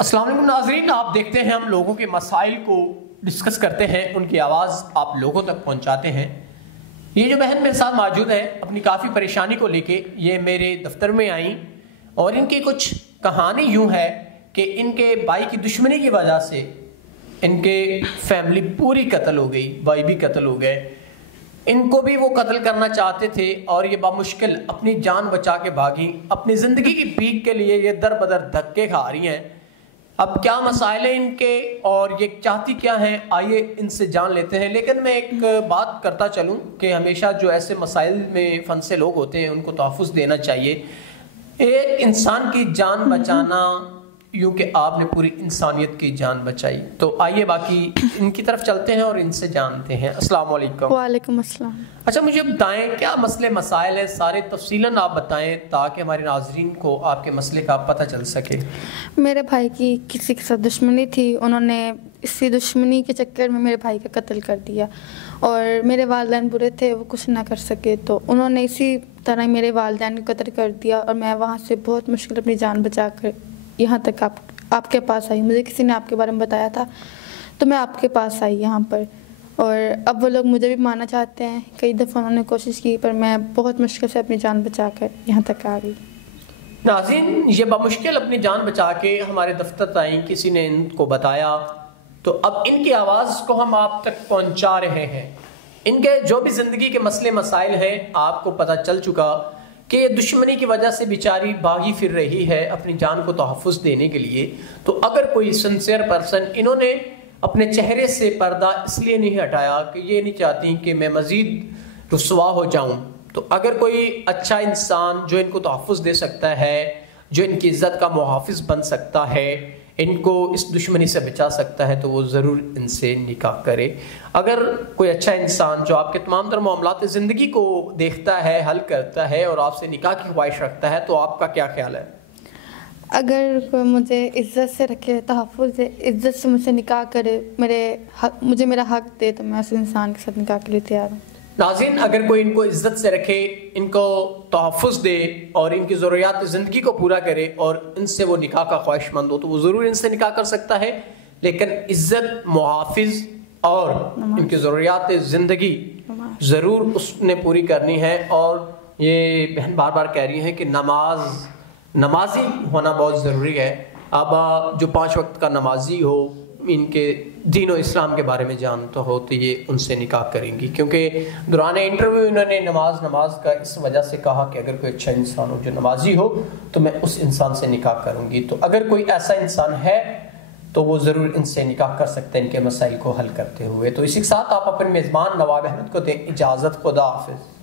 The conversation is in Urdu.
السلام علیکم ناظرین، آپ دیکھتے ہیں ہم لوگوں کے مسائل کو ڈسکس کرتے ہیں، ان کی آواز آپ لوگوں تک پہنچاتے ہیں۔ یہ جو بہن میرے ساتھ موجود ہے اپنی کافی پریشانی کو لے کے یہ میرے دفتر میں آئیں، اور ان کی کچھ کہانی یوں ہے کہ ان کے بھائی کی دشمنی کی وجہ سے ان کے فیملی پوری قتل ہو گئی، بھائی بھی قتل ہو گئے، ان کو بھی وہ قتل کرنا چاہتے تھے اور یہ بامشکل اپنی جان بچا کے بھاگیں، اپنی زندگی کی بھیک کے لیے یہ در بدر دھکے کھا رہی ہیں۔ اب کیا مسائل ہیں ان کے اور یہ چاہتی کیا ہیں، آئیے ان سے جان لیتے ہیں۔ لیکن میں ایک بات کرتا چلوں کہ ہمیشہ جو ایسے مسائل میں پھنسے لوگ ہوتے ہیں ان کو تحفظ دینا چاہیے۔ ایک انسان کی جان بچانا یوں کہ آپ نے پوری انسانیت کی جان بچائی۔ تو آئیے باقی ان کی طرف چلتے ہیں اور ان سے جانتے ہیں۔ السلام علیکم۔ وعلیکم السلام۔ اچھا مجھے بتائیں کیا مسئلے مسائل ہیں، سارے تفصیلاً آپ بتائیں تاکہ ہمارے ناظرین کو آپ کے مسئلے کا پتہ چل سکے۔ میرے بھائی کی کسی کے ساتھ دشمنی تھی، انہوں نے اسی دشمنی کے چکر میں میرے بھائی کا قتل کر دیا، اور میرے والدین برے تھے، وہ کچھ نہ کر سکے، تو انہوں نے اسی طرح میرے والدین کو قتل کر دیا، اور میں وہاں سے بہت مشکل اپنی جان بچا کر یہاں تک آپ کے پاس آئی۔ مجھے کسی نے آپ کے بارے میں بتایا تھا تو میں آپ کے پاس آئی یہاں پر، اور اب وہ لوگ مجھے بھی مارنا چاہتے ہیں۔ کئی دفعہ انہوں نے کوشش کی پر میں بہت مشکل سے اپنی جان بچا کر یہاں تک آ گئی۔ ناظرین یہ بمشکل اپنی جان بچا کے ہمارے دفتر آئیں، کسی نے ان کو بتایا، تو اب ان کی آواز کو ہم آپ تک پہنچا رہے ہیں۔ ان کے جو بھی زندگی کے مسئلے مسائل ہیں آپ کو پتہ چل چکا کہ یہ دشمنی کی وجہ سے بیچاری بھاگی پھر رہی ہے اپنی جان کو تحفظ دینے کے لیے۔ تو اگر کوئی سنسیئر پرسن، انہوں نے اپنے چہرے سے پردہ اس لیے نہیں ہٹایا کہ یہ نہیں چاہتی کہ میں مزید رسوا ہو جاؤں، تو اگر کوئی اچھا انسان جو ان کو تحفظ دے سکتا ہے، جو ان کی عزت کا محافظ بن سکتا ہے، ان کو اس دشمنی سے بچا سکتا ہے، تو وہ ضرور ان سے نکاح کرے۔ اگر کوئی اچھا انسان جو آپ کے تمام تر معاملات زندگی کو دیکھتا ہے، حل کرتا ہے اور آپ سے نکاح کی خواہش رکھتا ہے، تو آپ کا کیا خیال ہے؟ اگر کوئی مجھے عزت سے رکھے، تحفظ دے، عزت سے مجھ سے نکاح کرے، مجھے میرا حق دے، تو میں اس انسان کے ساتھ نکاح کے لیے تیار ہوں۔ ناظرین اگر کوئی ان کو عزت سے رکھے، ان کو تحفظ دے اور ان کی ضروریات زندگی کو پورا کرے اور ان سے وہ نکاح کا خواہش مند ہو، تو وہ ضرور ان سے نکاح کر سکتا ہے۔ لیکن عزت، محافظ اور ان کی ضروریات زندگی ضرور اس نے پوری کرنی ہے۔ اور یہ بہن بار بار کہہ رہی ہیں کہ نمازی ہونا بہت ضروری ہے۔ اب جو 5 وقت کا نمازی ہو، ان کے دین و اسلام کے بارے میں جانتا ہو، تو یہ ان سے نکاح کریں گی، کیونکہ دوران انٹرویو انہوں نے نماز کا اس وجہ سے کہا کہ اگر کوئی اچھا انسان ہو جو نمازی ہو تو میں اس انسان سے نکاح کروں گی۔ تو اگر کوئی ایسا انسان ہے تو وہ ضرور ان سے نکاح کر سکتے ہیں ان کے مسائل کو حل کرتے ہوئے۔ تو اسی کے ساتھ آپ اپنے میزبان نواب احمد کو دیں اجازت۔ خدا حافظ۔